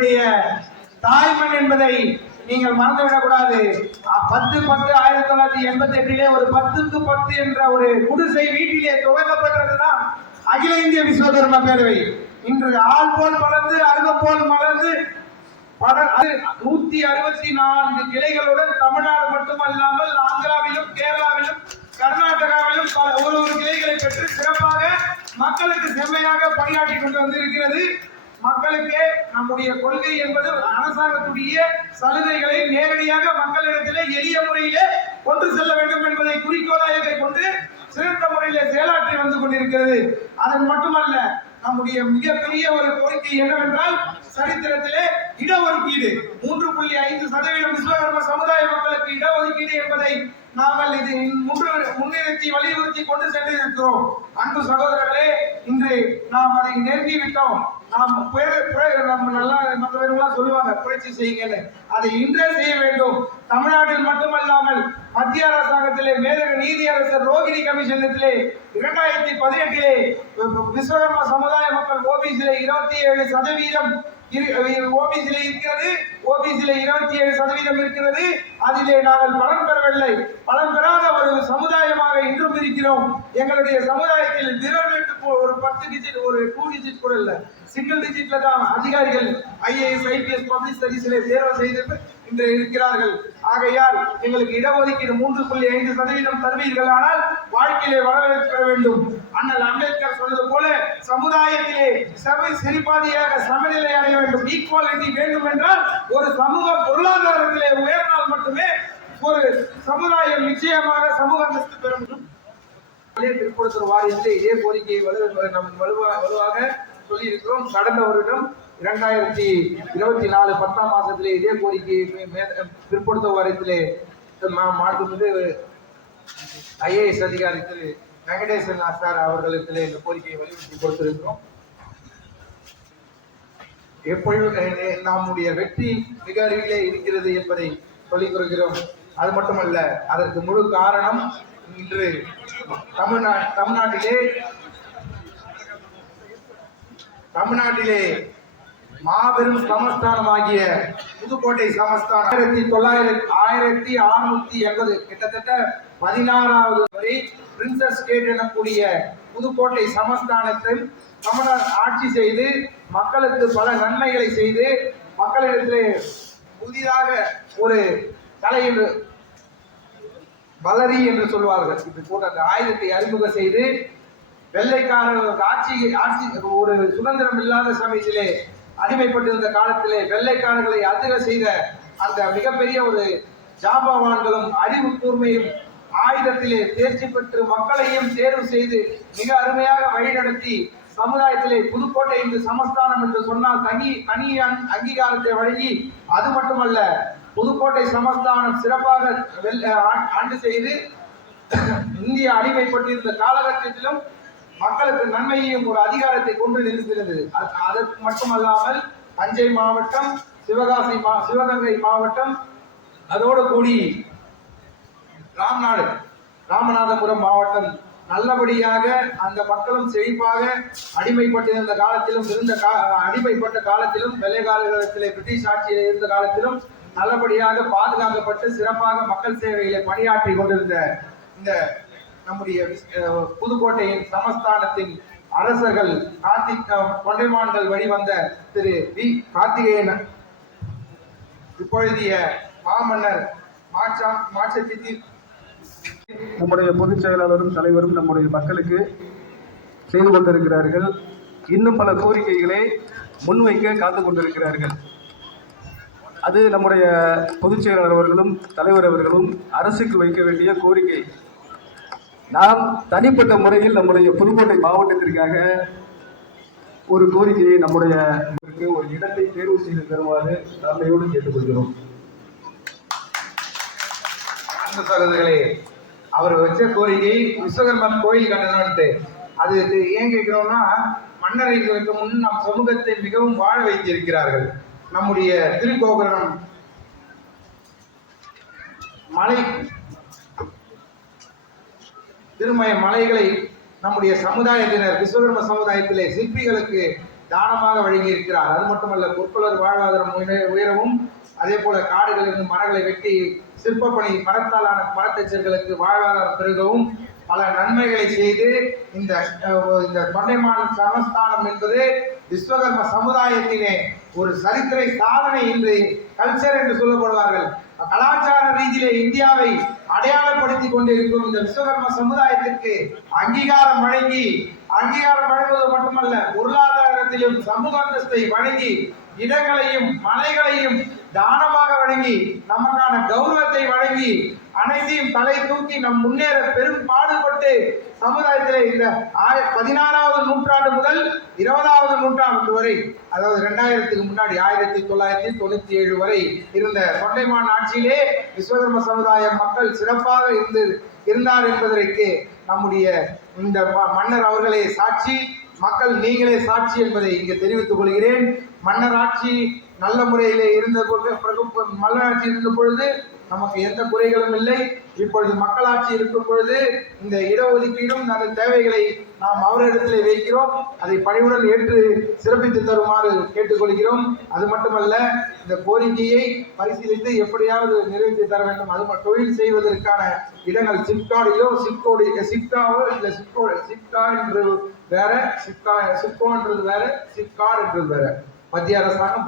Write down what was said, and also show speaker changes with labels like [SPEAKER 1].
[SPEAKER 1] எங்களுடைய தாய்மண் என்பதை நீங்கள் மறந்துவிடக் கூடாது. பத்து பத்து ஆயிரத்தி தொள்ளாயிரத்தி எண்பத்தி எட்டிலே ஒரு பத்துக்கு பத்து என்ற ஒரு குடிசை வீட்டிலே துவங்கப்பட்டதுதான் அகில இந்திய விஸ்வகர்ம பேரவை. இன்று ஆள் போல் வளர்ந்து அருகம் போல் மலர்ந்து அது நூத்தி அறுபத்தி நான்கு கிளைகளுடன் தமிழ்நாடு மட்டுமல்லாமல் ஆந்திராவிலும் கேரளாவிலும் கர்நாடகாவிலும் பல ஒரு ஒரு கிளைகளை பெற்று சிறப்பாக மக்களுக்கு செம்மையாக பணியாற்றி கொண்டு வந்திருக்கிறது. மக்களுக்கே நம்முடைய கொள்கை என்பது அரசாங்கத்துடைய சலுகைகளை நேரடியாக மக்களிடத்திலே எளிய முறையிலே கொண்டு செல்ல வேண்டும் என்பதை குறிக்கோளாக கொண்டு சிறந்த முறையிலே செயலாற்றி வந்து கொண்டிருக்கிறது. அதன் மட்டுமல்ல நம்முடைய மிகப்பெரிய ஒரு கோரிக்கை என்னவென்றால் சரித்திரத்திலே இடஒதுக்கீடு. மூன்று புள்ளி ஐந்து சதவீதம் விஸ்வகர்ம சமுதாய மக்களுக்கு இடஒதுக்கீடு என்பதை நாங்கள் இது முன்று முன்னிறுத்தி வலியுறுத்தி கொண்டு சென்று இருக்கிறோம் அன்பு சகோதரர்களே இன்று நாம் அதை நெருங்கி விட்டோம் நாம் நம்ம நல்லா மற்றவர்கள்லாம் சொல்லுவாங்க புரட்சி செய்யுங்கன்னு. அதை இன்றே செய்ய வேண்டும். தமிழ்நாட்டில் மட்டுமல்லாமல் மத்திய அரசாங்கத்திலே மேலக நீதியரசர் ரோகிணி கமிஷனத்திலே இரண்டாயிரத்தி பதினெட்டிலே விஸ்வகர்ம சமுதாய மக்கள் ஓபிசிலே இருபத்தி ஏழு சதவீதம் ஓபிசில இருக்கிறது. ஓபிசில இருபத்தி ஏழு சதவீதம் இருக்கிறது. அதிலே நாங்கள் பலன் பெறவில்லை. பலன் பெறாத ஒரு சமுதாயமாக இன்றும் இருக்கிறோம். எங்களுடைய சமுதாயத்தில் விரல் போ- ஒரு பத்து டிஜிட் ஒரு டூ டிஜிட் கூட இல்லை. சிங்கிள் டிஜிட்ல தான் அதிகாரிகள் ஐஏஎஸ் ஐபிஎஸ் பப்ளிக் ஸ்டடிஸிலே தேர்வு செய்து இன்று இருக்கிறார்கள். ஆகையால் எங்களுக்கு இடஒதுக்கீடு மூன்று புள்ளி ஐந்து சதவீதம் தருவீர்கள் ஆனால் வாழ்க்கையிலே வரவேற்க வேண்டும். அண்ணல் அம்பேத்கர் சொன்னது போல சமுதாயத்திலே சபை சிறுபாதியாக சமநிலை அடைய வேண்டும் ஈக்குவாலிட்டி வேண்டும் என்றால் ஒரு சமூக பொருளாதாரத்திலே உயர்ந்தால் மட்டுமே ஒரு சமுதாயம் நிச்சயமாக சமூக அந்தஸ்து பெறும் முடியும். திருப்படுத்தல் வாரியத்திலே இதே கோரிக்கையை வலு நம் வலுவா வலுவாக சொல்லியிருக்கிறோம். கடந்த வருடம் இரண்டாயிரத்தி இருபத்தி நாலு பத்தாம் மாதத்திலே இதே கோரிக்கையை மே- பிற்படுத்த வாரியத்திலே மா- மாண்புமிகு ஐஏஎஸ் அதிகாரி திரு வெங்கடேசன் சார் அவர்களுக்கு இந்த கோரிக்கையை வலியுறுத்தி கொடுத்திருக்கிறோம். எப்பொழுதும் நம்முடைய வெற்றி மிக அருகிலே இருக்கிறது என்பதை சொல்லிக் கொள்கிறோம். அது மட்டுமல்ல அதற்கு முழு காரணம் இன்று தமிழ்நா தமிழ்நாட்டிலே தமிழ்நாட்டிலே மாபெரும் சமஸ்தானமாகிய புதுக்கோட்டை சமஸ்தானம் ஆயிரத்தி தொள்ளாயிரத்தி ஆயிரத்தி அறுநூத்தி எண்பது கிட்டத்தட்ட பதினாறாவது வரை பிரின்சஸ் ஸ்டேட் எனக்கூடிய புதுக்கோட்டை சமஸ்தானத்தில் தமிழர் ஆட்சி செய்து மக்களுக்கு பல நன்மைகளை செய்து மக்களிடத்திலே புதிதாக ஒரு தலையில் வளரி என்று சொல்வார்கள். இது போன்ற அந்த ஆயுதத்தை அறிமுகம் செய்து வெள்ளைக்காரர்களுக்கு ஆட்சி ஆட்சி ஒரு சுதந்திரம் இல்லாத சமயத்திலே அடிமைப்பட்டிருந்த காலத்திலே வெள்ளைக்காரர்களை அதிர செய்த அந்த மிகப்பெரிய ஒரு ஜாபவான்களும் அறிவு கூர்மையும் ஆயுதத்திலே தேர்ச்சி பெற்று மக்களையும் தேர்வு செய்து மிக அருமையாக வழிநடத்தி சமுதாயத்திலே புதுக்கோட்டை இந்து சமஸ்தானம் என்று சொன்னால் தனி தனி அங்- அங்கீகாரத்தை வழங்கி அது மட்டுமல்ல புதுக்கோட்டை சமஸ்தானம் சிறப்பாக ஆ- ஆண்டு செய்து இந்திய அடிமைப்பட்டிருந்த காலகட்டத்திலும் மக்களுக்கு நன்மையையும் ஒரு அதிகாரத்தை கொண்டு நிறுத்தினது. அது- அதற்கு மட்டுமல்லாமல் தஞ்சை மாவட்டம் சிவகாசி மா சிவகங்கை மாவட்டம் அதோடு கூடி ராம்நாடு. ராமநாதபுரம் மாவட்டம். நல்லபடியாக அந்த மக்களும் செழிப்பாக அடிமைப்பட்டிருந்த காலத்திலும் இருந்த கா அடிமைப்பட்ட காலத்திலும் வெள்ளைக்காரர்களிடத்திலே பிரிட்டிஷ் ஆட்சியில் இருந்த காலத்திலும் நல்லபடியாக பாதுகாக்கப்பட்டு சிறப்பாக மக்கள் சேவைகளை பணியாற்றி கொண்டிருந்த இந்த நம்முடைய புதுக்கோட்டையின் சமஸ்தானத்தின் அரசர்கள் கார்த்திக் கொண்டைமான்கள் தொண்டைமான்கள் வழிவந்த திரு வி. கார்த்திகேயன். இப்பொழுதைய மாமன்னர் மாச்சா மாச்சத்தித்தி
[SPEAKER 2] நம்முடைய பொதுச் செயலாளரும் தலைவரும் நம்முடைய மக்களுக்கு செய்து கொண்டிருக்கிறார்கள். இன்னும் பல கோரிக்கைகளை முன்வைக்க காத்து கொண்டிருக்கிறார்கள். அது நம்முடைய பொதுச் செயலாளர் அவர்களும் தலைவர் அவர்களும் அரசுக்கு வைக்க வேண்டிய கோரிக்கை. நாம் தனிப்பட்ட முறையில் நம்முடைய புதுக்கோட்டை மாவட்டத்திற்காக ஒரு கோரிக்கையை நம்முடைய ஒரு இடத்தை தேர்வு செய்து தருமாறு நன்மையோடு கேட்டுக்கொள்கிறோம்.
[SPEAKER 1] சகோதரர்களே அவர் வச்ச கோரிக்கை விஸ்வகர்மன் கோயில் கட்டணும்ட்டு அது ஏன் கேட்கிறோம்னா மன்னர்களுக்கு முன் நம் சமூகத்தை மிகவும் வாழ வைத்திருக்கிறார்கள். நம்முடைய திருக்கோபுரம் மலை திருமய மலைகளை நம்முடைய சமுதாயத்தினர் விஸ்வகர்ம சமுதாயத்திலே சிற்பிகளுக்கு தானமாக வழங்கி இருக்கிறார் அது மட்டுமல்ல பொற்கொள்ளர் வாழ்வாதாரம் உயரவும் அதே போல காடுகளிலிருந்து மரங்களை வெட்டி சிற்பப்பணி மரத்தாலான மரத்தச்சர்களுக்கு வாழ்வாதாரம் பெருகவும் பல நன்மைகளை செய்து இந்த இந்த தொண்டைமான் சமஸ்தானம் என்பது விஸ்வகர்ம சமுதாயத்திலே ஒரு சரித்திரை சாதனை என்று கல்ச்சர் என்று சொல்லப்படுவார்கள். கலாச்சார ரீதியிலே இந்தியாவை அடையாளப்படுத்தி கொண்டிருக்கும் இந்த விஸ்வகர்ம சமுதாயத்திற்கு அங்கீகாரம் வழங்கி அங்கீகாரம் வழங்குவது மட்டுமல்ல பொருளாதார பொருளாதாரத்திலும் சமூக அந்தஸ்தை வழங்கி இடங்களையும் மலைகளையும் தானமாக வழங்கி நமக்கான கௌரவத்தை வழங்கி அனைத்தையும் தலை தூக்கி நம் முன்னேற பெரும் பாடுபட்டு சமுதாயத்திலே இந்த ஆய- பதினாறாவது நூற்றாண்டு முதல் இருபதாவது நூற்றாண்டு வரை அதாவது ரெண்டாயிரத்துக்கு முன்னாடி ஆயிரத்தி தொள்ளாயிரத்தி தொண்ணூத்தி ஏழு வரை இருந்த தொண்டைமான் ஆட்சியிலே விஸ்வகர்ம சமுதாய மக்கள் சிறப்பாக இருந்து இருந்தார் என்பதற்கு நம்முடைய இந்த ம- மன்னர் அவர்களே சாட்சி மக்கள் நீங்களே சாட்சி என்பதை இங்கே தெரிவித்துக் கொள்கிறேன். மன்னர் ஆட்சி நல்ல முறையிலே இருந்த பொழுது பிரகு- மன்னர் ஆட்சி இருந்த பொழுது நமக்கு எந்த குறைகளும் இல்லை. இப்பொழுது மக்களாட்சி இருக்கும் பொழுது இந்த இடஒதுக்கீடும் அந்த தேவைகளை நாம் அவரிடத்தில் வைக்கிறோம். அதை பணிவுடன் ஏற்று சிறப்பித்து தருமாறு கேட்டுக்கொள்கிறோம். அது மட்டுமல்ல இந்த கோரிக்கையை பரிசீலித்து எப்படியாவது நிறைவேற்றி தர வேண்டும். அது மட்டும் தொழில் செய்வதற்கான இடங்கள் சிப்காடிலோ சிப்கோடி சிப்காவோ இல்லை சிப்கோ சிப்கா என்று வேற சிப்கா சிப்கோன்றது வேற சிப்காட் என்றது வேற. மத்திய அரசாங்கம்